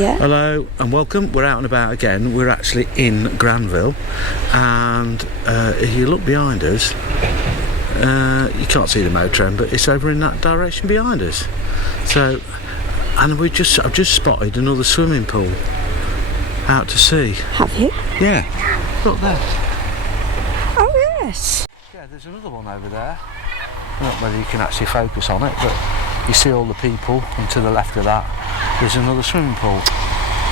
Yeah. Hello and welcome. We're out and about again. We're actually in Granville, and if you look behind us, you can't see the motor end, but it's over in that direction behind us. So, and I've just spotted another swimming pool out to sea. Have you? Yeah. Look there. Oh yes. Yeah, there's another one over there. I don't know whether you can actually focus on it, but you see all the people, and to the left of that there's another swimming pool.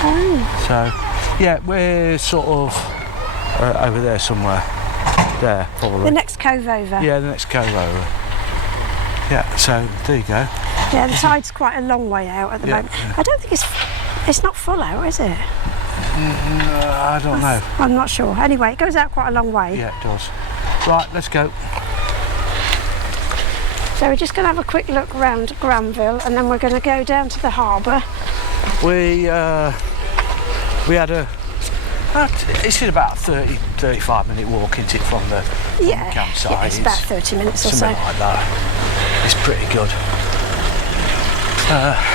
Oh. So, yeah, we're sort of over there somewhere. There, probably. The next cove over. Yeah, the next cove over. Yeah, so there you go. Yeah, the tide's quite a long way out at the moment. Yeah. I don't think it's not full out, is it? I don't know. I'm not sure. Anyway, it goes out quite a long way. Yeah, it does. Right, let's go. So we're just going to have a quick look around Granville, and then we're going to go down to the harbour. We had it's in about 30-35 minute walk, isn't it, from the campsite? Yeah, it's about 30 minutes or so. Something like that. It's pretty good.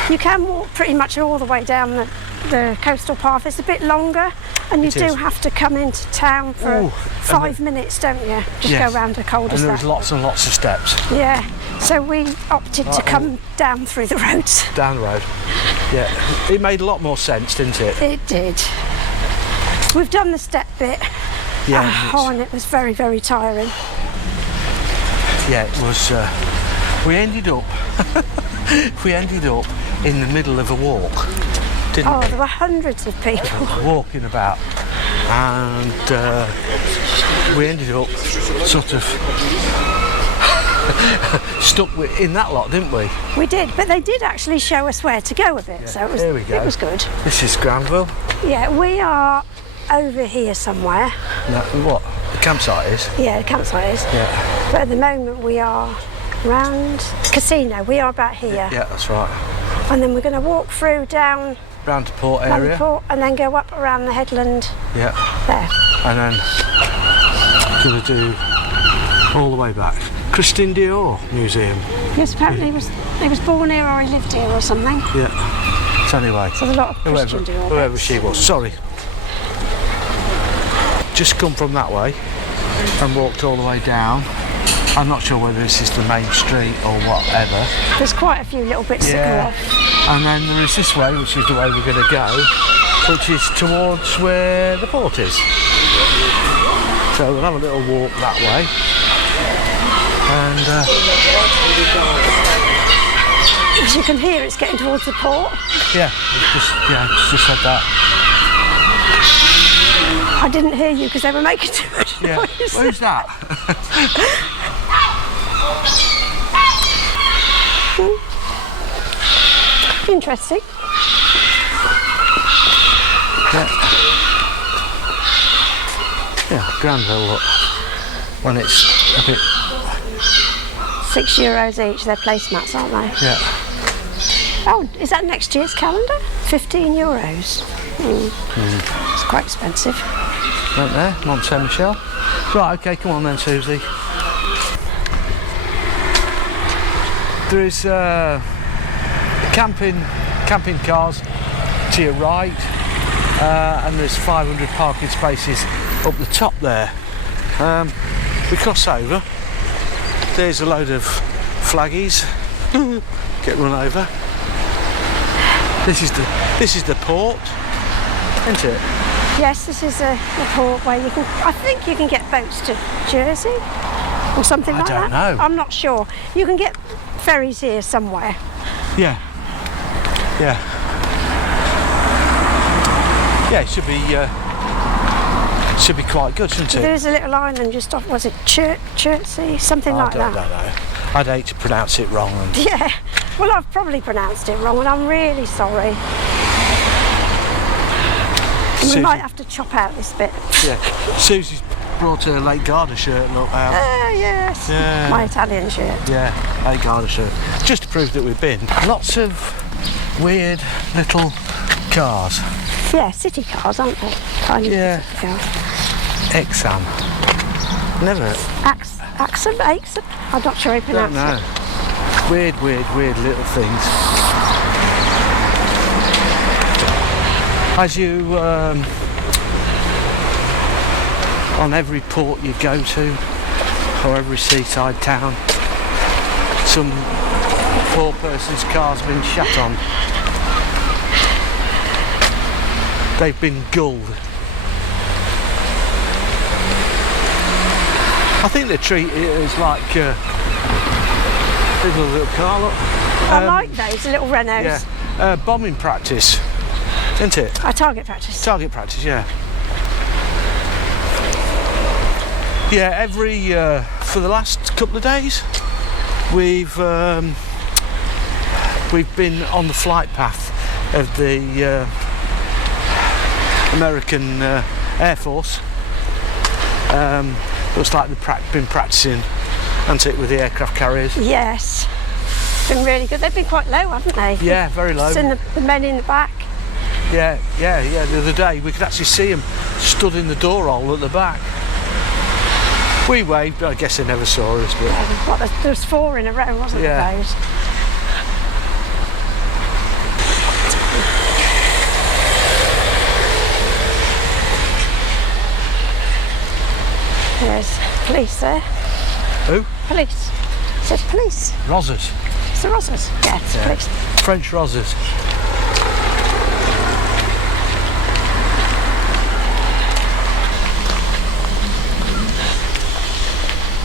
You can walk pretty much all the way down the coastal path. It's a bit longer, and you do have to come into town for 5 minutes, don't you? Just go around the cul-de-sac. And there's lots and lots of steps. Yeah, so we opted to come down through the roads. Down the road. Yeah, it made a lot more sense, didn't it? It did. We've done the step bit. Yeah. And it was very, very tiring. Yeah, it was. We ended up in the middle of a walk, didn't we? There were hundreds of people walking about, and we ended up sort of stuck in that lot, didn't we? We did, but they did actually show us where to go with it, so Here we go. It was good. This is Granville. Yeah, we are over here somewhere. No, what? The campsite is? Yeah, the campsite is. Yeah. But at the moment we are round casino. We are about here. Yeah, that's right. And then we're going to walk through down round to port round area. the port, and then go up around the headland. Yeah. There. And then going to do all the way back. Christine Dior Museum. Yes, apparently he was born here or he lived here or something. Yeah. So anyway, so there's a lot of Christian Dior. Whoever she was. Sorry. Just come from that way and walked all the way down. I'm not sure whether this is the main street or whatever. There's quite a few little bits that go off. And then there is this way, which is the way we're going to go, which is towards where the port is. So we'll have a little walk that way. And as you can hear, it's getting towards the port. Yeah, just said that. I didn't hear you because they were making too much noise. Who's that? Interesting. Yeah, Granville, look. When it's a bit... €6 each, they're placemats, aren't they? Yeah. Oh, is that next year's calendar? €15. It's quite expensive. Right there, Mont Saint Michel. Right, okay, come on then, Susie. There is camping cars to your right, and there's 500 parking spaces up the top there. We cross over. There's a load of flaggies. Get run over. This is the port, isn't it? Yes, this is the port where I think you can get boats to Jersey or something like that. I don't know. I'm not sure. You can get ferries here somewhere. Yeah. Yeah, it should be quite good, shouldn't it? There's a little island just off, was it Chausey? Something like that. I don't know. I'd hate to pronounce it wrong. Yeah, well, I've probably pronounced it wrong, and I'm really sorry. We might have to chop out this bit. Yeah, Susie's brought her Lake Garda shirt, look. Yes, yeah. My Italian shirt. Yeah, Lake Garda shirt. Just to prove that we've been. Lots of weird little cars. Yeah, city cars, aren't they? Tiny city cars. Exam. Never. Axum? I'm not sure how you pronounce it. Weird little things. As you, on every port you go to, or every seaside town, some poor person's car's been shut on. They've been gulled. I think they treat it as like a little car, look. I like those little Renaults. Yeah, bombing practice, isn't it? Target practice. Target practice, yeah. Yeah, every for the last couple of days, we've been on the flight path of the American Air Force. Looks like they've been practicing, hasn't it, with the aircraft carriers? Yes. Been really good. They've been quite low, haven't they? Yeah, very low. Seen the men in the back. Yeah. The other day we could actually see them stood in the door hole at the back. We waved, but I guess they never saw us. But What, there was 4 in a row, wasn't there? Those? There's police there. Who? Police. It says police. Rozzers. It's the Rozzers. Yeah, it's police. French Rozzers.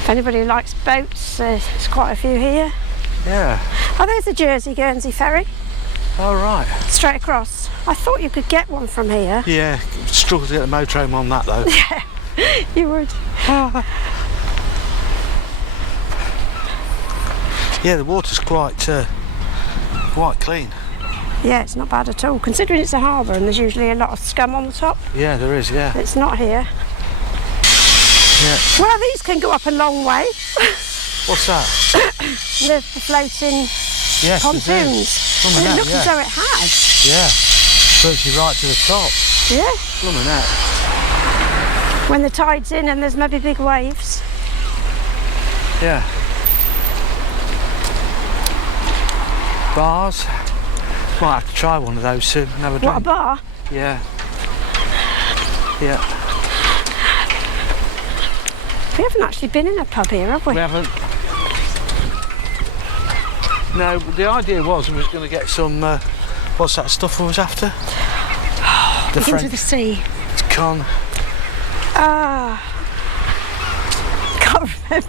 If anybody likes boats, there's quite a few here. Yeah. Oh, there's the Jersey Guernsey ferry. Oh, right. Straight across. I thought you could get one from here. Yeah, struggled to get the motorhome on that though. Yeah, you would. Yeah, the water's quite clean. Yeah, it's not bad at all, considering it's a harbour and there's usually a lot of scum on the top. Yeah, there is, yeah. It's not here. Yeah. Well, these can go up a long way. What's that? The floating Yes, pontoons. Blooming And it heck, looks yeah. as though it has. Yeah, virtually right to the top. Yeah. Blooming heck. When the tide's in and there's maybe big waves. Yeah. Bars. Might have to try one of those soon. Have a What, drink. a bar? Yeah. Yeah. We haven't actually been in a pub here, have we? We haven't. No, the idea was we was going to get some. What's that stuff we was after? The Begins French. with the sea. It's con. Ah. Can't remember.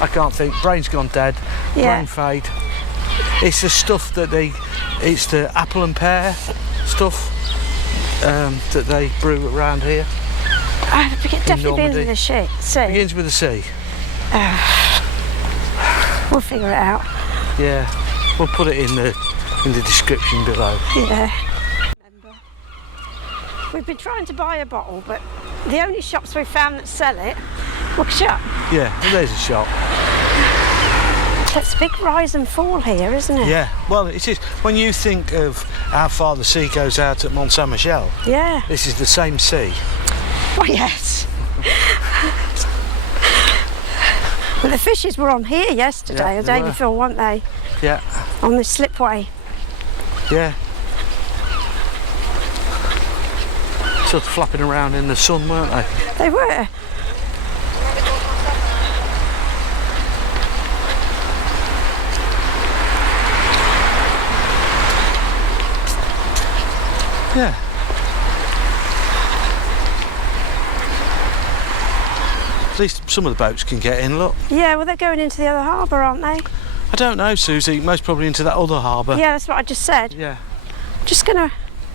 I can't think. Brain's gone dead. Yeah. Brain fade. It's the stuff that it's the apple and pear stuff that they brew around here. Definitely begins with the sea. Begins with the sea. We'll figure it out. Yeah, we'll put it in the description below. Yeah. We've been trying to buy a bottle, but the only shops we've found that sell it were shut. Yeah, well, there's a shop. It's a big rise and fall here, isn't it? Yeah, well, it is. When you think of how far the sea goes out at Mont Saint-Michel, Yeah. this is the same sea. Oh, yes. Well, the fishes were on here yesterday, Yeah, or they the day were. before, weren't they? Yeah, On this slipway. yeah. Sort of flapping around in the sun, weren't they? They were. Yeah. At least some of the boats can get in, look. Yeah, well, they're going into the other harbour, aren't they? I don't know, Susie, most probably into that other harbour. Yeah, that's what I just said. Yeah. Just going to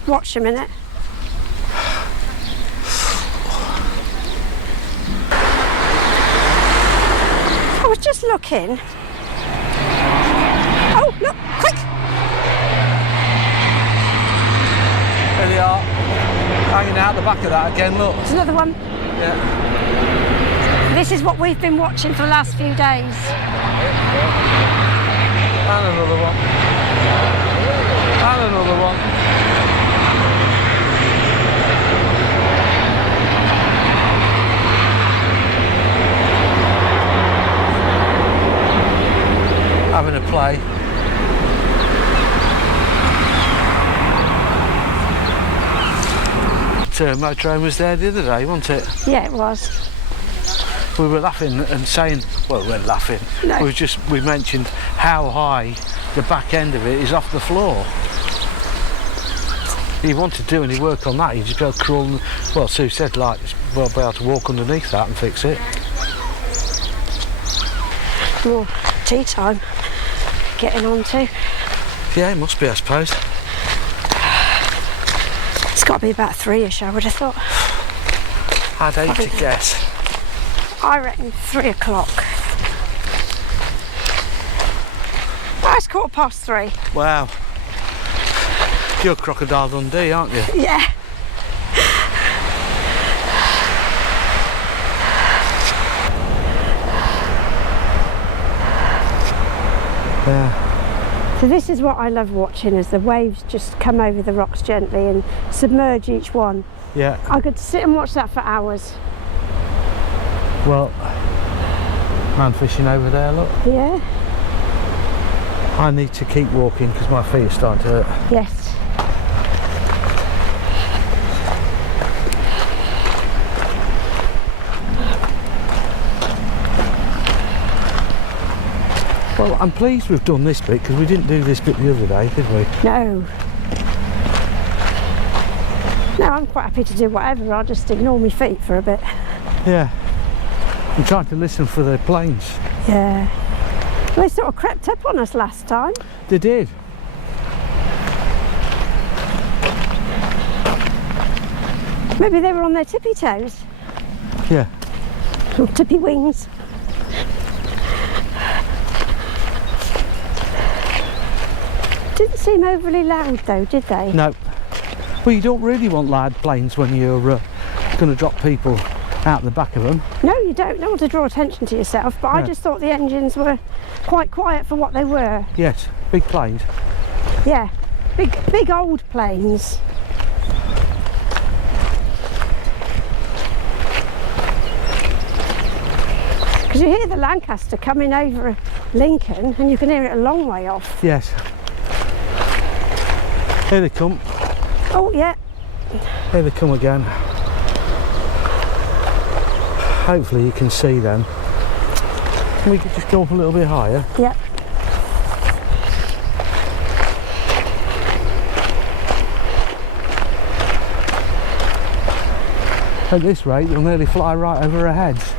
watch a minute. I was just looking. Oh, look, quick! There they are, hanging out the back of that again, look. There's another one. Yeah. This is what we've been watching for the last few days. And another one. And another one. of play. Motorhome was there the other day, wasn't it? Yeah, it was. We were laughing and saying, well, we weren't laughing. No. We mentioned how high the back end of it is off the floor. If you want to do any work on that, you just go crawling. Well, Sue said, like, we'll be able to walk underneath that and fix it. More tea time getting on to. Yeah, it must be, I suppose. It's got to be about 3ish, I would have thought. I'd hate to guess. I reckon 3 o'clock. Oh, it's 3:15. Wow. You're Crocodile Dundee, aren't you? Yeah. Yeah. So this is what I love watching, as the waves just come over the rocks gently and submerge each one. Yeah. I could sit and watch that for hours. Well, man fishing over there, look. Yeah. I need to keep walking because my feet are starting to hurt. Yes. Well, I'm pleased we've done this bit because we didn't do this bit the other day, did we? No. No, I'm quite happy to do whatever. I'll just ignore my feet for a bit. Yeah. I'm trying to listen for the planes. Yeah. Well, they sort of crept up on us last time. They did. Maybe they were on their tippy toes. Yeah. Or tippy wings. Didn't seem overly loud though, did they? No. Well, you don't really want loud planes when you're going to drop people out the back of them. No, you don't. You don't want to draw attention to yourself, but I just thought the engines were quite quiet for what they were. Yes, big planes. Yeah, big old planes. Because you hear the Lancaster coming over Lincoln and you can hear it a long way off. Yes. Here they come. Oh, yeah. Here they come again. Hopefully you can see them. Can we just go up a little bit higher? Yeah. At this rate, they'll nearly fly right over our heads.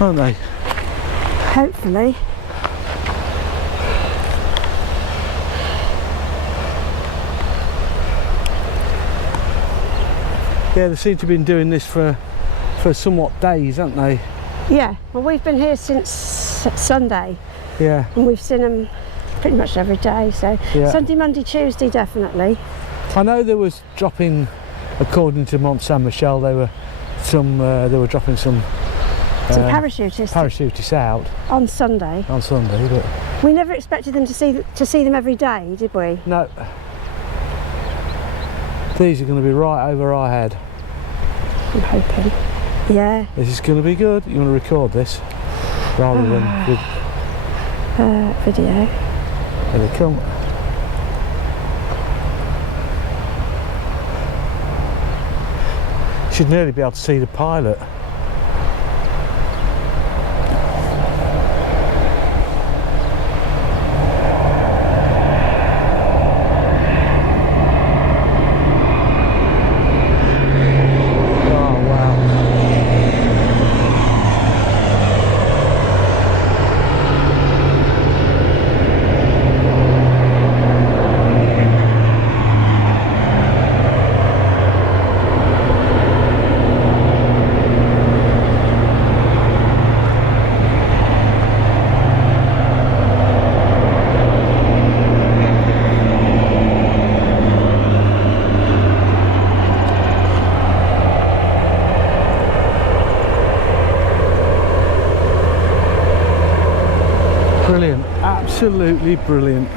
Won't they? Hopefully. Yeah, they seem to have been doing this for somewhat days, haven't they? Yeah, well, we've been here since Sunday. Yeah. And we've seen them pretty much every day, so Yeah. Sunday, Monday, Tuesday, definitely. I know there was dropping, according to Mont Saint Michel, they were dropping some Parachutists out on Sunday. on Sunday, but We never expected them to see them every day, did we? no. These are going to be right over our head. I'm hoping. Yeah. This is going to be good. You want to record this rather than with Video. Here they come. Should nearly be able to see the pilot. Brilliant, absolutely brilliant.